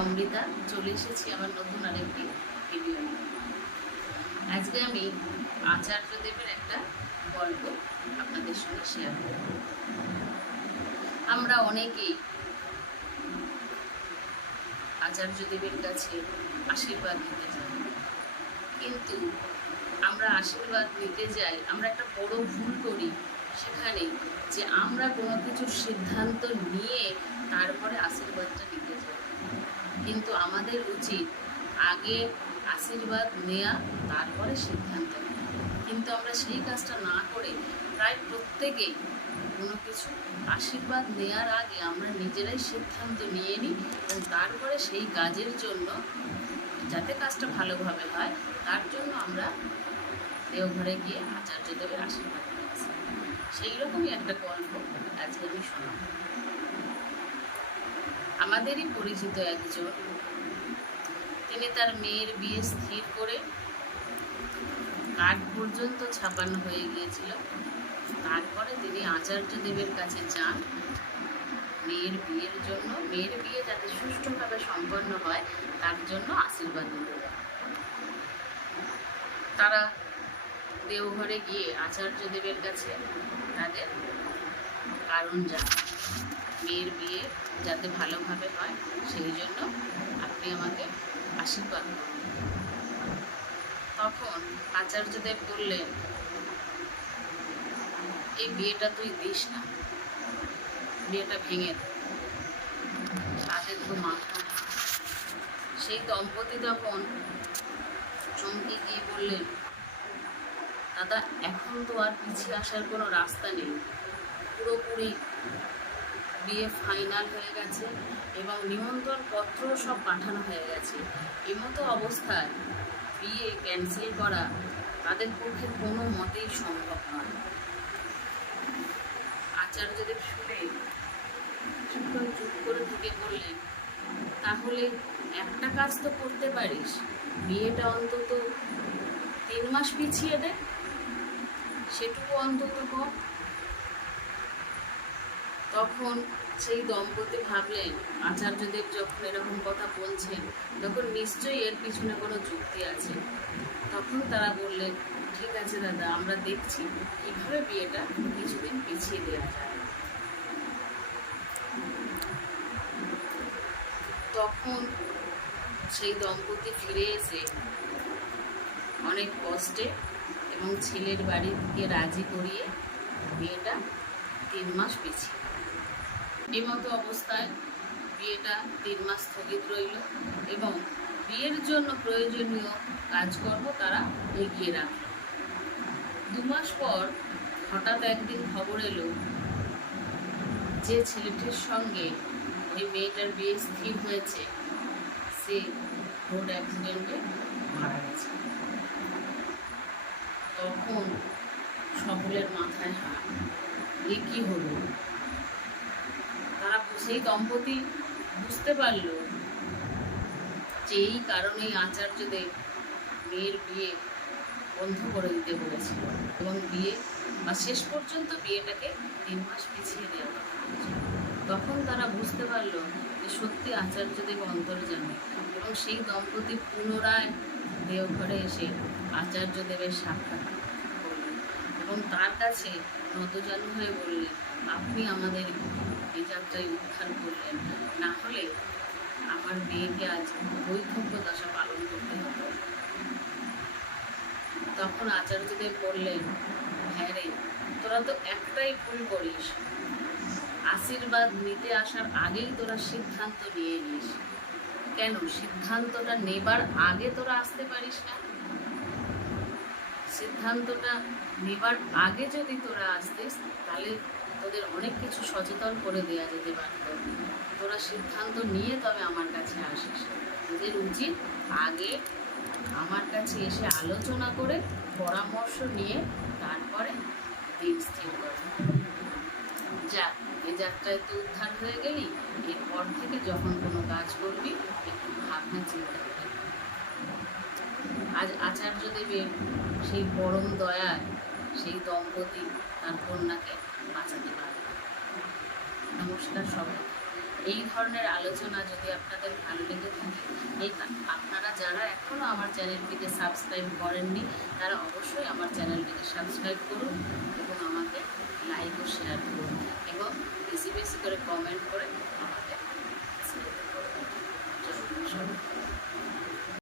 অমৃতা, চলে এসেছি আমার নতুন আরেকটি ভিডিও আজকে আমি আচার্যদেবের একটা গল্প আপনাদের সঙ্গে শেয়ার করব। আমরা অনেকেই আচার্যদেবের কাছে আশীর্বাদ নিতে যাই, কিন্তু আমরা আশীর্বাদ নিতে যাই, আমরা একটা বড় ভুল করি সেখানে যে আমরা কোনো কিছুর সিদ্ধান্ত নিয়ে তারপরে আশীর্বাদটা নিতে যাই। কিন্তু আমাদের উচিত আগে আশীর্বাদ নেওয়া তারপরে সিদ্ধান্ত নেওয়া কিন্তু আমরা সেই কাজটা না করে প্রায় প্রত্যেকেই কোনো কিছু আশীর্বাদ নেওয়ার আগে আমরা নিজেরাই সিদ্ধান্ত নিয়ে নিই এবং তারপরে সেই কাজের জন্য যাতে কাজটা ভালোভাবে হয়, তার জন্য আমরা দেওঘরে গিয়ে আচার্যদেবের আশীর্বাদ নিয়ে আসি। সেই রকমই একটা গল্প আজকে আমি শোনাব। আমাদেরই পরিচিত একজন। তিনি তার মেয়ের বিয়ে স্থির করে কাঠ পর্যন্ত ছাপানো হয়ে গিয়েছিল। তারপরে তিনি আচার্যদেবের কাছে যান। মেয়ের বিয়ের জন্য, মেয়ের বিয়ে যাতে সুষ্ঠুভাবে সম্পন্ন হয়, তার জন্য আশীর্বাদ নিতে তারা দেওঘরে গিয়ে আচার্যদেবের কাছে তাদের কারণ জানান মেয়ের বিয়ে যাতে ভালোভাবে হয়, সেই জন্য আপনি আমাকে আশীর্বাদ করুন। তখন আচার্যদেব বললেন, এই বিয়েটা তুই দিস না। বিয়েটা ভেঙে তাদের তো মাথা সেই দম্পতি তখন চমকে গিয়ে বললেন, দাদা, এখন তো আর পিছিয়ে আসার কোনো রাস্তা নেই। পুরোপুরি বিয়ে ফাইনাল হয়ে গেছে এবং নিমন্ত্রণ পত্র সব পাঠানো হয়ে গেছে। এমতো অবস্থায় বিয়ে ক্যান্সেল করা তাদের পক্ষে কোনো মতেই সম্ভব নয়। আচার্যদেব শুনে কিছুক্ষণ চুপ করে ঢুকে বললেন তাহলে একটা কাজ তো করতে পারিস। বিয়েটা অন্তত তিন মাস পিছিয়ে দে। সেটুকু অন্তত কর। তখন সেই দম্পতি ভাবলেন, আচার্যদেব যখন এরকম কথা বলছেন, তখন নিশ্চয়ই এর পিছনে কোনো যুক্তি আছে। তখন তারা বললেন, ঠিক আছে দাদা, আমরা দেখছি কীভাবে বিয়েটা কিছুদিন পিছিয়ে দেওয়া যায়। তখন সেই দম্পতি ফিরে এসে অনেক কষ্টে এবং ছেলের বাড়িকে রাজি করিয়ে বিয়েটা তিন মাস পিছিয়ে এই মতো অবস্থায় বিয়েটা তিন মাস স্থগিত রইল এবং বিয়ের জন্য প্রয়োজনীয় কাজকর্ম তারা এগিয়ে রাখল। দু মাস পর হঠাৎ একদিন খবর এলো যে ছেলেটির সঙ্গে ওই মেয়েটার বিয়ে স্থির হয়েছে, সে রোড অ্যাক্সিডেন্টে মারা গেছে। তখন সকলের মাথায় হাত। এ কী হলো? সেই দম্পতি বুঝতে পারল যে এই কারণেই আচার্যদেব মেয়ের বিয়ে বন্ধ করে দিতে বলেছিল এবং বিয়ে বা শেষ পর্যন্ত বিয়েটাকে তিন মাস পিছিয়ে দেওয়া তখন তারা বুঝতে পারল যে সত্যি আচার্যদেব অন্তর্জামী এবং সেই দম্পতি পুনরায় দেওঘরে এসে আচার্যদেবের সাক্ষাৎ করলেন এবং তার কাছে নতজানু হয়ে বললেন, আপনি আমাদের এই যাত্রায় উদ্ধার করলেন। না হলে আমার মেয়েকে আজ বৈধব্য দশা পালন করতে হতো। তখন আচার্যদেব বললেন হ্যাঁ রে, তোরা তো একটাই ভুল করিস। আশীর্বাদ নিতে আসার আগেই তোরা সিদ্ধান্ত নিয়ে নিস। কেন, সিদ্ধান্তটা নেবার আগে তোরা আসতে পারিস না? সিদ্ধান্তটা নেবার আগে যদি তোরা আসতিস, তাহলে তোদের অনেক কিছু সচেতন করে দেওয়া যেতে পারত। তোরা সিদ্ধান্ত নিয়ে তবে আমার কাছে আসিস। তোদের উচিত আগে আমার কাছে এসে আলোচনা করে, পরামর্শ নিয়ে তারপরে দিন স্থির কর। যাক, এ যাত্রায় তো উদ্ধার হয়ে গেলি। এরপর থেকে যখন কোনো কাজ করবি, একটু ভাবনা চিন্তা করে আজ আচার্য আচার্যদেবের সেই পরম দয়ায়, সেই দম্পতি তার কন্যাকে নমস্কার সবাই। এই ধরনের আলোচনা যদি আপনাদের ভালো লেগে এই আপনারা যারা এখনও আমার চ্যানেলটিকে সাবস্ক্রাইব করেননি, তারা অবশ্যই আমার চ্যানেলটিকে সাবস্ক্রাইব করুন এবং আমাকে লাইক ও শেয়ার করুন। এবং বেশি বেশি করে কমেন্ট করে